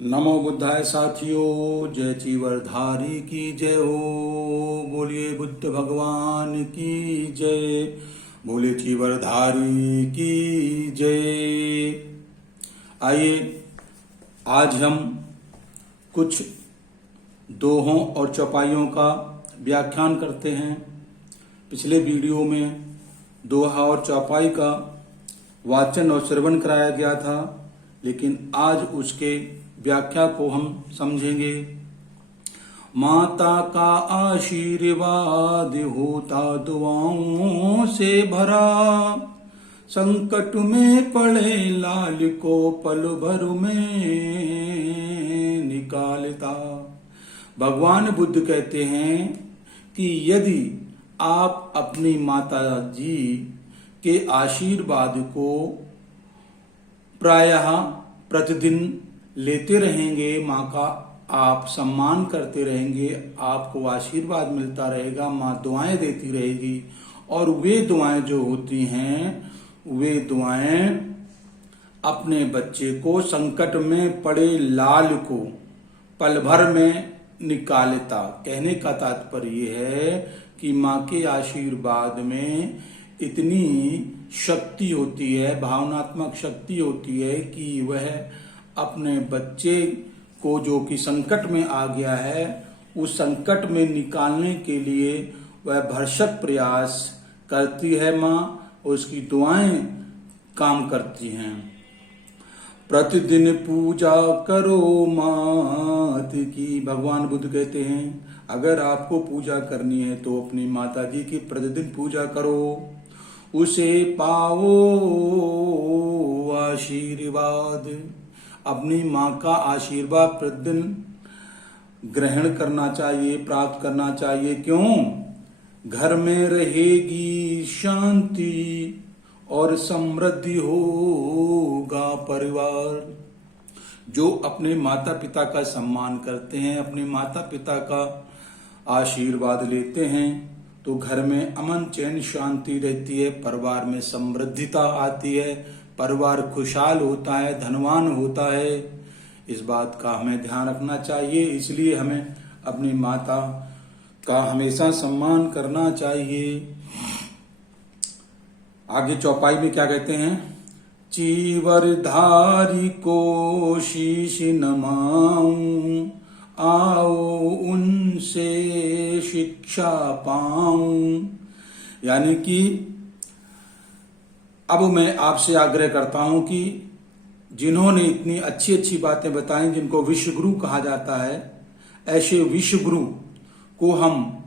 नमो बुद्धाय साथियों, जय चीवरधारी की जय हो। बोलिए बुद्ध भगवान की जय, बोलिए चीवरधारी की जय। आइए आज हम कुछ दोहों और चौपाइयों का व्याख्यान करते हैं। पिछले वीडियो में दोहा और चौपाई का वाचन और श्रवण कराया गया था, लेकिन आज उसके व्याख्या को हम समझेंगे। माता का आशीर्वाद होता दुआओं से भरा, संकट में पड़े लाल को पल भर में निकालता। भगवान बुद्ध कहते हैं कि यदि आप अपनी माता जी के आशीर्वाद को प्रायः प्रतिदिन लेते रहेंगे, माँ का आप सम्मान करते रहेंगे, आपको आशीर्वाद मिलता रहेगा, माँ दुआएं देती रहेगी। और वे दुआएं जो होती हैं, वे दुआएं अपने बच्चे को संकट में पड़े लाल को पल भर में निकालता। कहने का तात्पर्य है कि माँ के आशीर्वाद में इतनी शक्ति होती है, भावनात्मक शक्ति होती है कि वह अपने बच्चे को जो कि संकट में आ गया है, उस संकट में निकालने के लिए वह भरसक प्रयास करती है माँ, और उसकी दुआएं काम करती हैं। प्रतिदिन पूजा करो मात की। भगवान बुद्ध कहते हैं अगर आपको पूजा करनी है तो अपनी माता जी की प्रतिदिन पूजा करो, उसे पाओ आशीर्वाद। अपनी माँ का आशीर्वाद प्रतिदिन ग्रहण करना चाहिए, प्राप्त करना चाहिए। क्यों? घर में रहेगी शांति और समृद्धि होगा परिवार। जो अपने माता पिता का सम्मान करते हैं, अपने माता पिता का आशीर्वाद लेते हैं, तो घर में अमन चैन शांति रहती है, परिवार में समृद्धिता आती है, परिवार खुशहाल होता है, धनवान होता है। इस बात का हमें ध्यान रखना चाहिए। इसलिए हमें अपनी माता का हमेशा सम्मान करना चाहिए। आगे चौपाई में क्या कहते हैं? चीवरधारी को शीश नमाऊं, आओ उनसे शिक्षा पाऊं। यानी कि अब मैं आपसे आग्रह करता हूं कि जिन्होंने इतनी अच्छी अच्छी बातें बताई, जिनको विश्व गुरु कहा जाता है, ऐसे विश्व गुरु को हम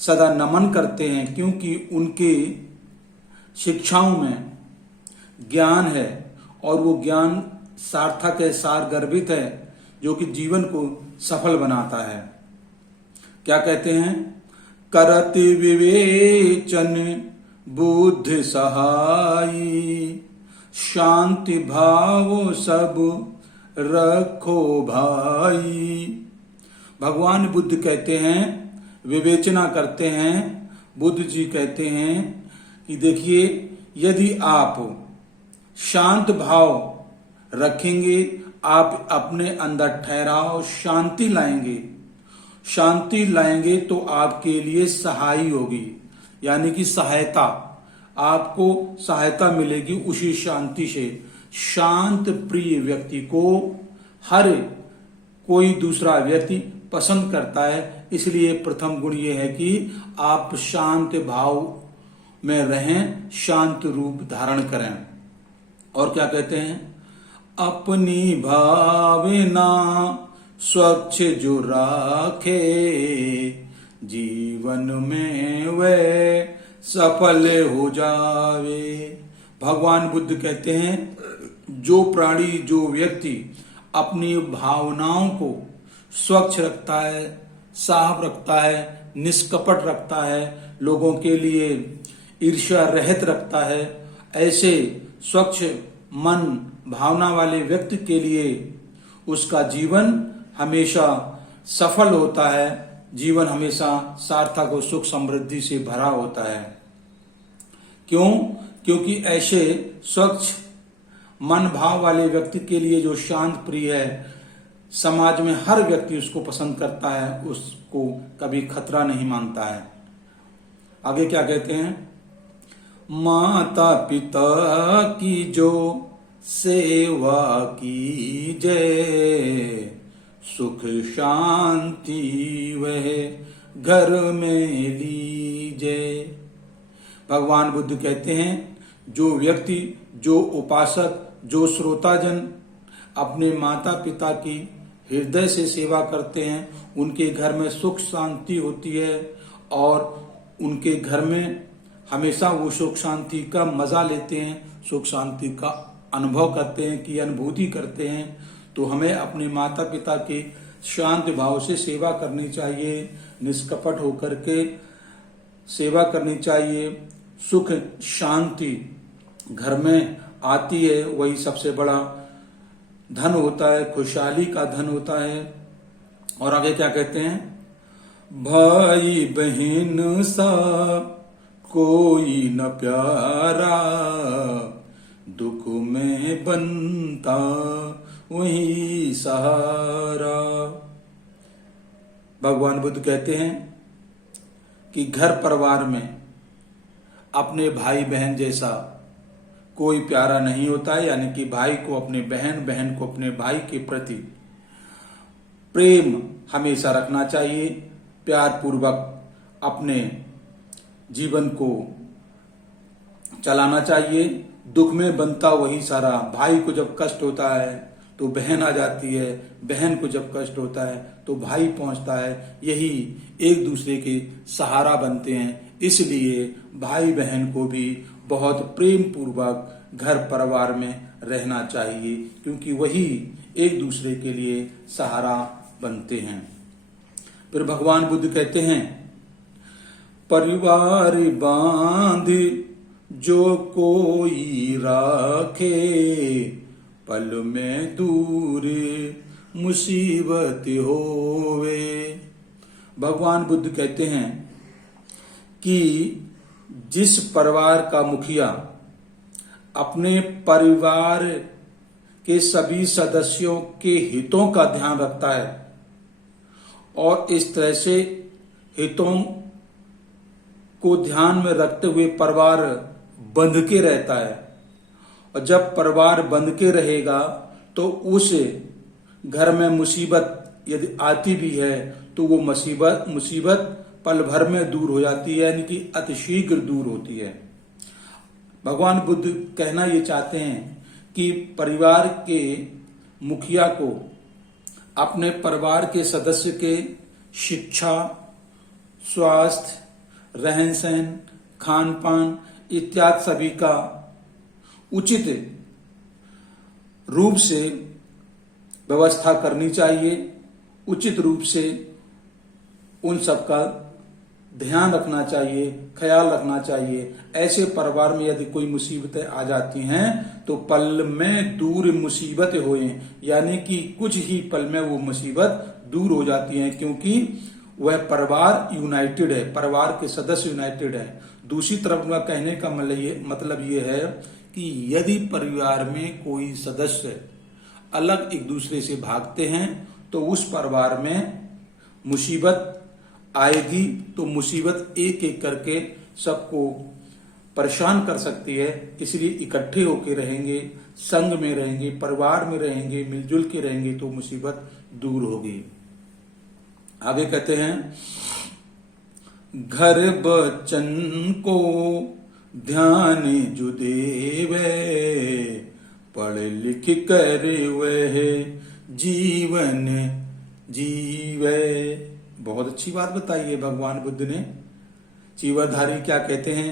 सदा नमन करते हैं, क्योंकि उनके शिक्षाओं में ज्ञान है और वो ज्ञान सार्थक है, सारगर्भित है, जो कि जीवन को सफल बनाता है। क्या कहते हैं? करत विवेचन बुद्ध सहाई, शांति भाव सब रखो भाई। भगवान बुद्ध कहते हैं, विवेचना करते हैं, बुद्ध जी कहते हैं कि देखिए, यदि आप शांत भाव रखेंगे, आप अपने अंदर ठहराव शांति लाएंगे तो आपके लिए सहाय होगी, यानी कि सहायता, आपको सहायता मिलेगी उसी शांति से। शांत प्रिय व्यक्ति को हर कोई दूसरा व्यक्ति पसंद करता है। इसलिए प्रथम गुण ये है कि आप शांत भाव में रहें, शांत रूप धारण करें। और क्या कहते हैं? अपनी भावना स्वच्छ जो राखे, जीवन में वह सफल हो जावे। भगवान बुद्ध कहते हैं जो प्राणी, जो व्यक्ति अपनी भावनाओं को स्वच्छ रखता है, साफ रखता है, निष्कपट रखता है, लोगों के लिए ईर्ष्या रहित रखता है, ऐसे स्वच्छ मन भावना वाले व्यक्ति के लिए उसका जीवन हमेशा सफल होता है, जीवन हमेशा सार्थक और सुख समृद्धि से भरा होता है। क्यों? क्योंकि ऐसे स्वच्छ मन भाव वाले व्यक्ति के लिए, जो शांत प्रिय है, समाज में हर व्यक्ति उसको पसंद करता है, उसको कभी खतरा नहीं मानता है। आगे क्या कहते हैं? माता पिता की जो सेवा कीजे, सुख शांति वह घर में लीजे। भगवान बुद्ध कहते हैं जो व्यक्ति, जो उपासक, जो श्रोताजन अपने माता पिता की हृदय से सेवा करते हैं, उनके घर में सुख शांति होती है और उनके घर में हमेशा वो सुख शांति का मजा लेते हैं, सुख शांति का अनुभव करते हैं, की अनुभूति करते हैं। तो हमें अपने माता पिता की शांत भाव से सेवा करनी चाहिए, निष्कपट होकर के सेवा करनी चाहिए। सुख शांति घर में आती है, वही सबसे बड़ा धन होता है, खुशहाली का धन होता है। और आगे क्या कहते हैं? भाई बहन सा कोई न प्यारा, दुख में बनता वही सहारा। भगवान बुद्ध कहते हैं कि घर परिवार में अपने भाई बहन जैसा कोई प्यारा नहीं होता है, यानी कि भाई को अपने बहन, बहन को अपने भाई के प्रति प्रेम हमेशा रखना चाहिए। प्यार पूर्वक अपने जीवन को चलाना चाहिए। दुख में बनता वही सारा। भाई को जब कष्ट होता है तो बहन आ जाती है, बहन को जब कष्ट होता है तो भाई पहुंचता है। यही एक दूसरे के सहारा बनते हैं। इसलिए भाई बहन को भी बहुत प्रेम पूर्वक घर परिवार में रहना चाहिए, क्योंकि वही एक दूसरे के लिए सहारा बनते हैं। फिर भगवान बुद्ध कहते हैं, परिवार बांध जो कोई राखे, पल में दूर मुसीबत होवे। भगवान बुद्ध कहते हैं कि जिस परिवार का मुखिया अपने परिवार के सभी सदस्यों के हितों का ध्यान रखता है और इस तरह से हितों को ध्यान में रखते हुए परिवार बंध के रहता है, और जब परिवार बंध के रहेगा तो उस घर में मुसीबत यदि आती भी है तो वो मुसीबत पल भर में दूर हो जाती है, यानी कि अतिशीघ्र दूर होती है। भगवान बुद्ध कहना ये चाहते हैं कि परिवार के मुखिया को अपने परिवार के सदस्य के शिक्षा, स्वास्थ्य, रहन सहन, खान पान इत्यादि सभी का उचित रूप से व्यवस्था करनी चाहिए। उचित रूप से उन सब का ध्यान रखना चाहिए, ख्याल रखना चाहिए। ऐसे परिवार में यदि कोई मुसीबतें आ जाती हैं तो पल में दूर मुसीबत होए, यानी कि कुछ ही पल में वो मुसीबत दूर हो जाती है, क्योंकि वह परिवार यूनाइटेड है, परिवार के सदस्य यूनाइटेड है। दूसरी तरफ का कहने का मतलब ये है कि यदि परिवार में कोई सदस्य अलग एक दूसरे से भागते हैं तो उस परिवार में मुसीबत आएगी, तो मुसीबत एक एक करके सबको परेशान कर सकती है। इसलिए इकट्ठे होकर रहेंगे, संग में रहेंगे, परिवार में रहेंगे, मिलजुल के रहेंगे तो मुसीबत दूर होगी। आगे कहते हैं, घर बचन को ध्यान जो देवे, पढ़ लिख कर वह जीवन जीवे। बहुत अच्छी बात बताई है भगवान बुद्ध ने। चीवरधारी क्या कहते हैं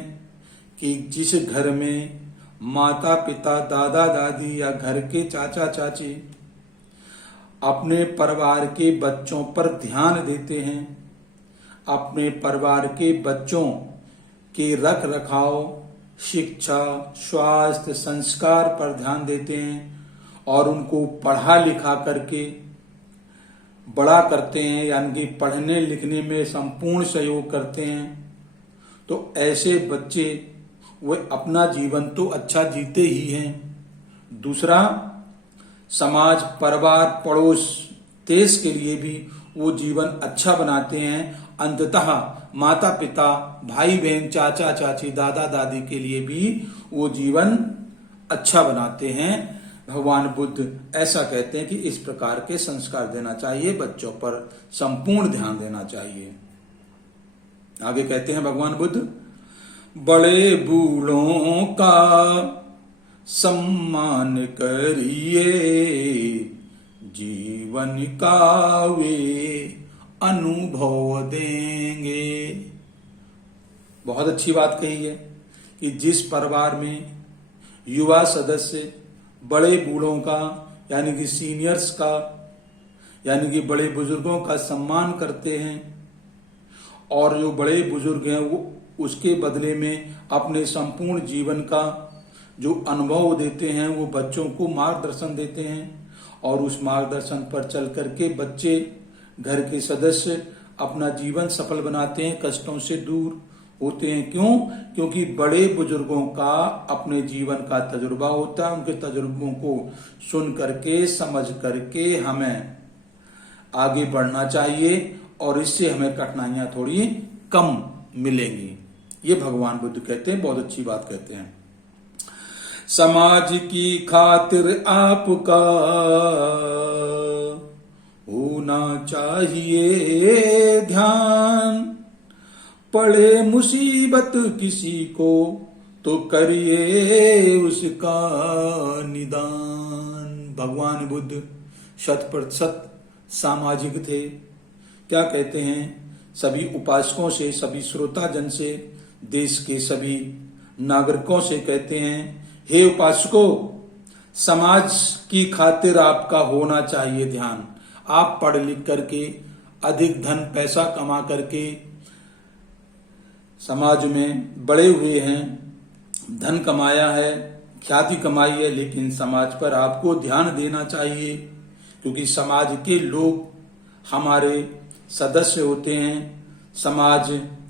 कि जिस घर में माता पिता, दादा दादी या घर के चाचा चाची अपने परिवार के बच्चों पर ध्यान देते हैं, अपने परिवार के बच्चों के रख रखाव, शिक्षा, स्वास्थ्य, संस्कार पर ध्यान देते हैं और उनको पढ़ा लिखा करके बड़ा करते हैं, यानी कि पढ़ने लिखने में संपूर्ण सहयोग करते हैं, तो ऐसे बच्चे वे अपना जीवन तो अच्छा जीते ही हैं। दूसरा, समाज, परिवार, पड़ोस देश के लिए भी वो जीवन अच्छा बनाते हैं। अंततः माता पिता, भाई बहन, चाचा चाची, दादा दादी के लिए भी वो जीवन अच्छा बनाते हैं। भगवान बुद्ध ऐसा कहते हैं कि इस प्रकार के संस्कार देना चाहिए, बच्चों पर संपूर्ण ध्यान देना चाहिए। आगे कहते हैं भगवान बुद्ध, बड़े बूढ़ों का सम्मान करिए, जीवन का वे अनुभव देंगे। बहुत अच्छी बात कही है कि जिस परिवार में युवा सदस्य बड़े बूढ़ों का यानी कि सीनियर्स का यानी कि बड़े बुजुर्गों का सम्मान करते हैं और जो बड़े बुजुर्ग हैं वो उसके बदले में अपने संपूर्ण जीवन का जो अनुभव देते हैं, वो बच्चों को मार्गदर्शन देते हैं और उस मार्गदर्शन पर चल करके बच्चे, घर के सदस्य अपना जीवन सफल बनाते हैं, कष्टों से दूर होते हैं। क्यों? क्योंकि बड़े बुजुर्गों का अपने जीवन का तजुर्बा होता है। उनके तजुर्बों को सुन करके, समझ करके हमें आगे बढ़ना चाहिए और इससे हमें कठिनाइयां थोड़ी कम मिलेंगी। ये भगवान बुद्ध कहते हैं, बहुत अच्छी बात कहते हैं। समाज की खातिर आपका होना चाहिए ध्यान, पड़े मुसीबत किसी को तो करिए उसका निदान। भगवान बुद्ध 100% सामाजिक थे। क्या कहते हैं? सभी उपासकों से, सभी श्रोताजन से, देश के सभी नागरिकों से कहते हैं, हे उपासकों, समाज की खातिर आपका होना चाहिए ध्यान। आप पढ़ लिख करके अधिक धन पैसा कमा करके समाज में बड़े हुए हैं, धन कमाया है, ख्याति कमाई है, लेकिन समाज पर आपको ध्यान देना चाहिए क्योंकि समाज के लोग हमारे सदस्य होते हैं। समाज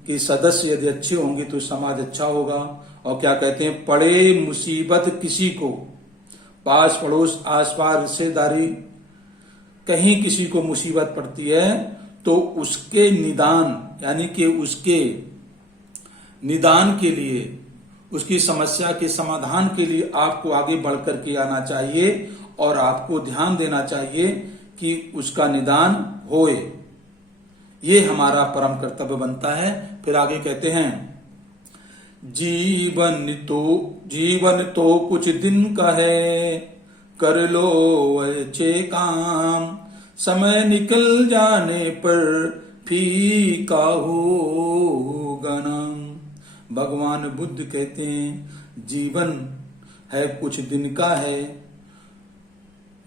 के सदस्य यदि अच्छे होंगे तो समाज अच्छा होगा। और क्या कहते हैं? पड़े मुसीबत किसी को, पास पड़ोस आसपास रिश्तेदारी कहीं किसी को मुसीबत पड़ती है तो उसके निदान यानी कि उसके निदान के लिए, उसकी समस्या के समाधान के लिए आपको आगे बढ़ करके आना चाहिए और आपको ध्यान देना चाहिए कि उसका निदान होए। ये हमारा परम कर्तव्य बनता है। फिर आगे कहते हैं, जीवन तो कुछ दिन का है, कर लो अच्छे काम, समय निकल जाने पर फीका होगा नाम। भगवान बुद्ध कहते हैं जीवन है कुछ दिन का है,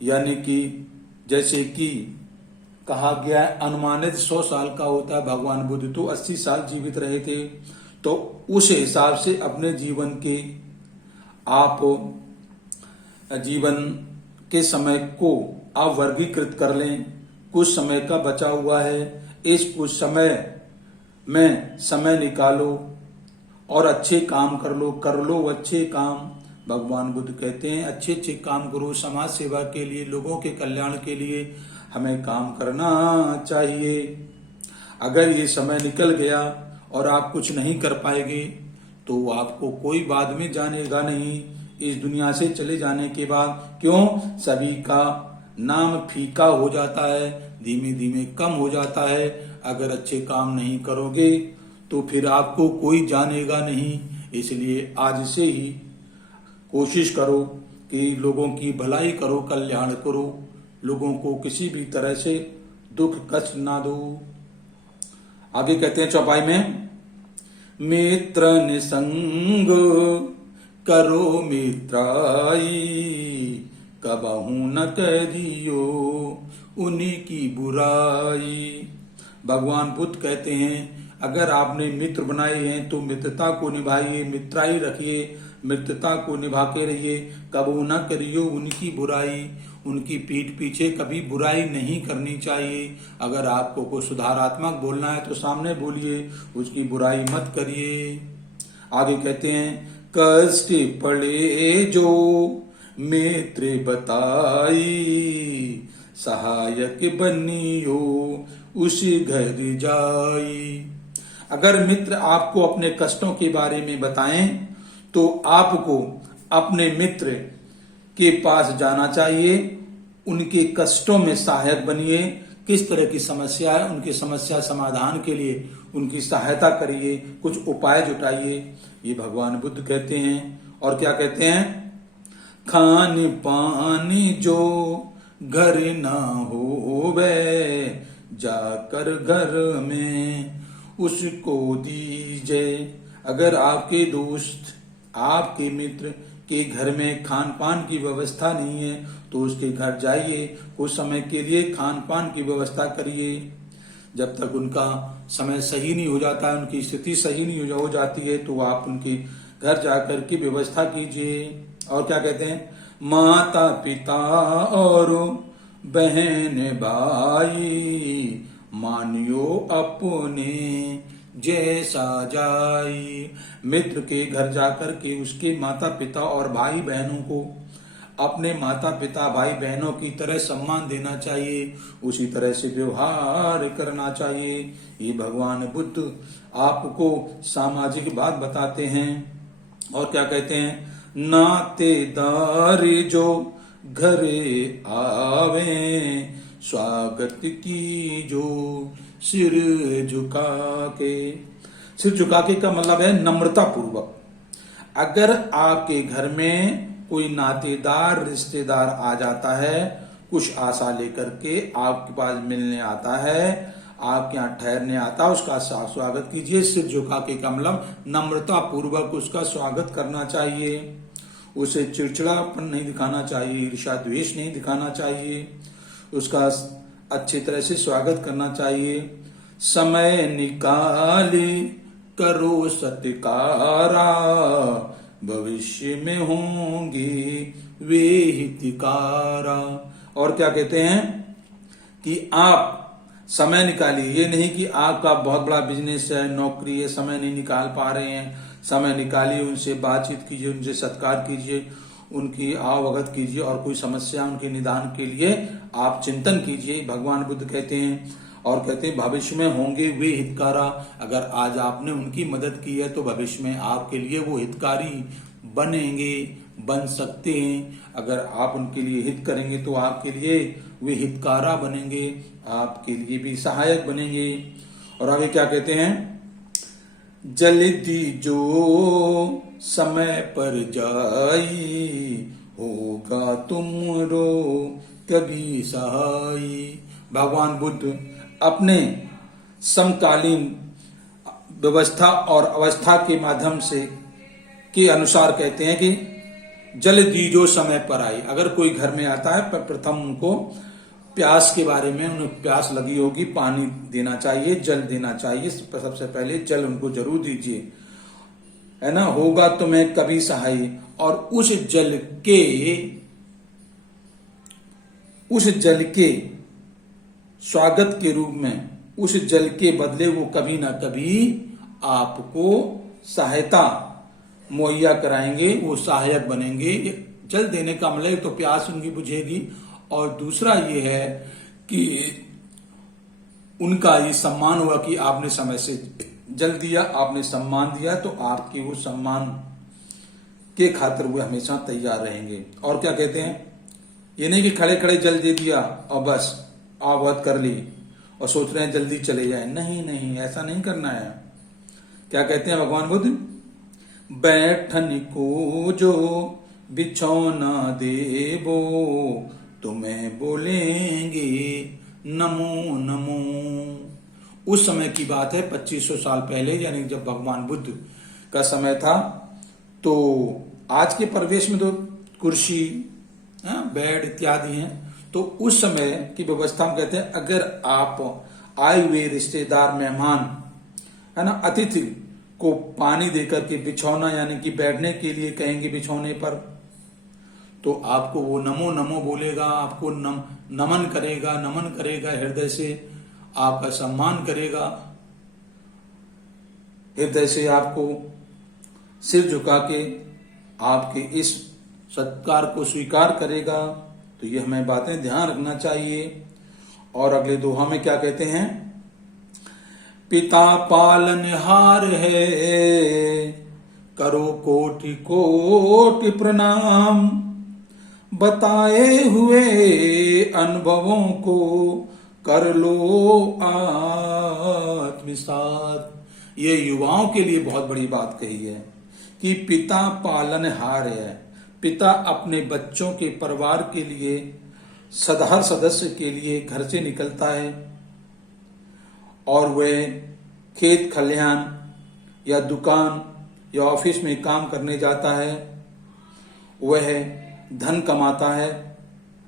यानी कि जैसे कि कहा गया है अनुमानित 100 साल का होता है। भगवान बुद्ध तो 80 साल जीवित रहे थे, तो उस हिसाब से अपने जीवन के आप जीवन के समय को आप वर्गीकृत कर लें। कुछ समय का बचा हुआ है, इस कुछ समय में समय निकालो और अच्छे काम कर लो अच्छे काम। भगवान बुद्ध कहते हैं अच्छे अच्छे काम करो, समाज सेवा के लिए, लोगों के कल्याण के लिए हमें काम करना चाहिए। अगर ये समय निकल गया और आप कुछ नहीं कर पाएंगे तो आपको कोई बाद में जानेगा नहीं इस दुनिया से चले जाने के बाद। क्यों? सभी का नाम फीका हो जाता है, धीमे धीमे कम हो जाता है। अगर अच्छे काम नहीं करोगे तो फिर आपको कोई जानेगा नहीं। इसलिए आज से ही कोशिश करो कि लोगों की भलाई करो, कल्याण करो, लोगों को किसी भी तरह से दुख कष्ट ना दो। आगे कहते हैं चौपाई में, मित्र निसंग करो मित्राई, कबहू न करियो उन्हीं की बुराई। भगवान बुद्ध कहते हैं अगर आपने मित्र बनाए हैं तो मित्रता को निभाइए, मित्राई रखिए, मित्रता को निभा के रहिए। कबहू न करियो उनकी बुराई, उनकी पीठ पीछे कभी बुराई नहीं करनी चाहिए। अगर आपको कोई सुधारात्मक बोलना है तो सामने बोलिए, उसकी बुराई मत करिए। आगे कहते हैं कष्ट पड़े जो मित्र बताई, सहायक बनियो उस घर जाई। अगर मित्र आपको अपने कष्टों के बारे में बताएं तो आपको अपने मित्र के पास जाना चाहिए, उनके कष्टों में सहायक बनिए। किस तरह की समस्या है, उनकी समस्या समाधान के लिए उनकी सहायता करिए, कुछ उपाय जुटाइए। ये भगवान बुद्ध कहते हैं। और क्या कहते हैं? खान पान जो घर ना होवे, जाकर घर में उसको दीजिए। अगर आपके दोस्त, आपके मित्र के घर में खान पान की व्यवस्था नहीं है तो उसके घर जाइए, कुछ समय के लिए खान पान की व्यवस्था करिए। जब तक उनका समय सही नहीं हो जाता है, उनकी स्थिति सही नहीं हो जाती है, तो आप उनके घर जाकर के व्यवस्था कीजिए। और क्या कहते हैं? माता पिता और बहन भाई, मानियो अपने जैसा जाई। मित्र के घर जाकर के उसके माता पिता और भाई बहनों को अपने माता पिता भाई बहनों की तरह सम्मान देना चाहिए, उसी तरह से व्यवहार करना चाहिए। ये भगवान बुद्ध आपको सामाजिक बात बताते हैं। और क्या कहते हैं? नातेदार जो घरे आवे, स्वागत की जो सिर झुका के। सिर झुका के का मतलब है नम्रता पूर्वक। अगर आपके घर में कोई नातेदार रिश्तेदार आ जाता है, कुछ आशा लेकर के आपके पास मिलने आता है, आपके यहाँ ठहरने आता है, उसका स्वागत कीजिए। सिर झुका के का मतलब नम्रता पूर्वक उसका स्वागत करना चाहिए। उसे चिड़चिड़ापन नहीं दिखाना चाहिए, ईर्ष्या द्वेष नहीं दिखाना चाहिए, उसका अच्छी तरह से स्वागत करना चाहिए। समय निकाले करो सत्कारा, भविष्य में होंगे वे हितकारा। और क्या कहते हैं? कि आप समय निकालिए। ये नहीं कि आपका बहुत बड़ा बिजनेस है, नौकरी है, समय नहीं निकाल पा रहे हैं, समय निकालिए, उनसे बातचीत कीजिए, उनसे सत्कार कीजिए, उनकी आवभगत कीजिए और कोई समस्या उनके निदान के लिए आप चिंतन कीजिए। भगवान बुद्ध कहते हैं। और कहते हैं भविष्य में होंगे वे हितकारा। अगर आज आपने उनकी मदद की है तो भविष्य में आपके लिए वो हितकारी बनेंगे, बन सकते हैं। अगर आप उनके लिए हित करेंगे तो आपके लिए वे हितकारा बनेंगे, आपके लिए भी सहायक बनेंगे। और आगे क्या कहते हैं? जल्दी जो समय पर जाई, होगा तुमरो कभी सहाई। भगवान बुद्ध अपने समकालीन व्यवस्था और अवस्था के माध्यम से के अनुसार कहते हैं कि जल्दी जो समय पर आई। अगर कोई घर में आता है, प्रथम उनको प्यास के बारे में, उन्हें प्यास लगी होगी, पानी देना चाहिए, जल देना चाहिए। सबसे पहले जल उनको जरूर दीजिए, है ना। होगा तुम्हें कभी सहाय। और उस जल के स्वागत के रूप में, उस जल के बदले वो कभी ना कभी आपको सहायता मुहैया कराएंगे, वो सहायक बनेंगे। जल देने का मतलब तो प्यास उनकी बुझेगी, और दूसरा ये है कि उनका ये सम्मान हुआ कि आपने समय से जल दिया, आपने सम्मान दिया, तो आपके वो सम्मान के खातिर वो हमेशा तैयार रहेंगे। और क्या कहते हैं? ये नहीं कि खड़े खड़े जल दे दिया और बस आवत कर ली और सोच रहे हैं जल्दी चले जाए। नहीं नहीं, ऐसा नहीं करना है। क्या कहते हैं भगवान बुद्ध? बैठन को जो बिछौना देबो, तुम्हें बोलेंगे नमो नमो। उस समय की बात है, 2500 साल पहले, यानी जब भगवान बुद्ध का समय था। तो आज के परिवेश में तो कुर्सी, बेड इत्यादि हैं। तो उस समय की व्यवस्था में कहते हैं अगर आप आए हुए रिश्तेदार, मेहमान, है ना, अतिथि को पानी देकर के बिछौना यानी कि बैठने के लिए कहेंगे बिछौने पर, तो आपको वो नमो नमो बोलेगा, आपको नमन करेगा, हृदय से आपका सम्मान करेगा, हृदय से आपको सिर झुका के आपके इस सत्कार को स्वीकार करेगा। तो ये हमें बातें ध्यान रखना चाहिए। और अगले दोहा में क्या कहते हैं, पिता पालनहार है, करो कोटि कोटि प्रणाम, बताए हुए अनुभवों को कर लो आत्मसात। ये युवाओं के लिए बहुत बड़ी बात कही है कि पिता पालनहार है। पिता अपने बच्चों के परिवार के लिए, हर सदस्य के लिए घर से निकलता है और वह खेत खलिहान या दुकान या ऑफिस में काम करने जाता है। वह धन कमाता है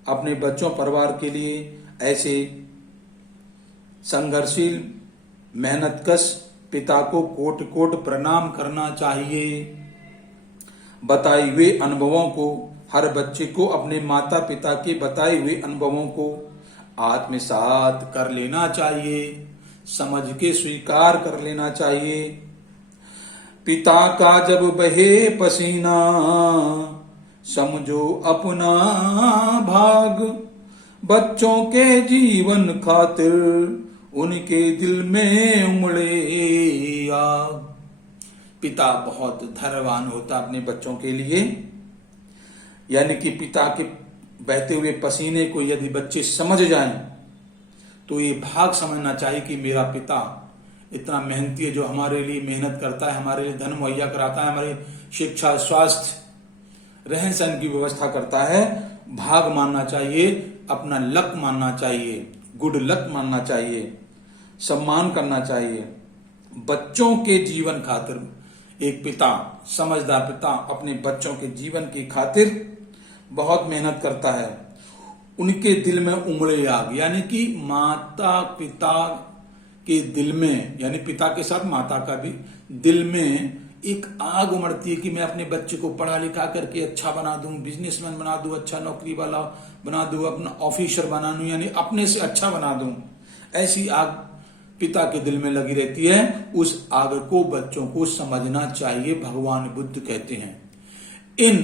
अपने बच्चों परिवार के लिए। ऐसे संघर्षशील मेहनतकश पिता को कोट कोट प्रणाम करना चाहिए। बताए हुए अनुभवों को, हर बच्चे को अपने माता पिता के बताए हुए अनुभवों को आत्मसात कर लेना चाहिए, समझ के स्वीकार कर लेना चाहिए। पिता का जब बहे पसीना, समझो अपना भाग, बच्चों के जीवन खातिर उनके दिल में उमड़े आग। पिता बहुत धैर्यवान होता अपने बच्चों के लिए, यानी कि पिता के बहते हुए पसीने को यदि बच्चे समझ जाएं तो ये भाग समझना चाहिए कि मेरा पिता इतना मेहनती है, जो हमारे लिए मेहनत करता है, हमारे लिए धन मुहैया कराता है, हमारी शिक्षा, स्वास्थ्य, रहन सहन की व्यवस्था करता है। भाग मानना चाहिए, अपना लक मानना चाहिए, गुड लक मानना चाहिए, सम्मान करना चाहिए। बच्चों के जीवन खातिर एक पिता, समझदार पिता अपने बच्चों के जीवन की खातिर बहुत मेहनत करता है। उनके दिल में उमड़े आग, यानी कि माता पिता के दिल में, यानी पिता के साथ माता का भी दिल में एक आग उमड़ती है कि मैं अपने बच्चे को पढ़ा लिखा करके अच्छा बना दूं, बिजनेसमैन बना दूं, अच्छा नौकरी वाला बना दूं, अपना ऑफिसर बना दूं, यानी अपने से अच्छा बना दूं। ऐसी आग पिता के दिल में लगी रहती है। उस आग को बच्चों को समझना चाहिए, भगवान बुद्ध कहते हैं। इन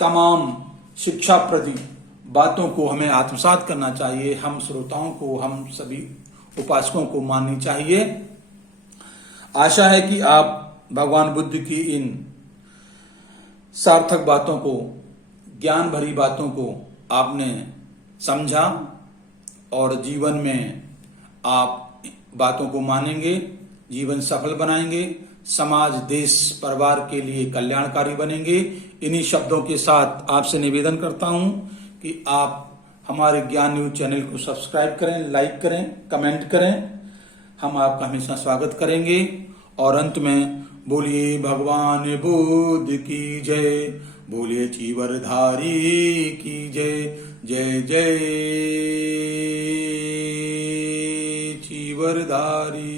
तमाम शिक्षाप्रदी बातों को हमें आत्मसात करना चाहिए। हम श्रोताओं को, हम सभी उपासकों को माननी चाहिए। आशा है कि आप भगवान बुद्ध की इन सार्थक बातों को, ज्ञान भरी बातों को आपने समझा और जीवन में आप बातों को मानेंगे, जीवन सफल बनाएंगे, समाज, देश, परिवार के लिए कल्याणकारी बनेंगे। इन्हीं शब्दों के साथ आपसे निवेदन करता हूं कि आप हमारे ज्ञान न्यूज चैनल को सब्सक्राइब करें, लाइक करें, कमेंट करें। हम आपका हमेशा स्वागत करेंगे। और अंत में बोलिए भगवान बुद्ध की जय, बोलिए चीवरधारी की जय। जय जय चीवरधारी।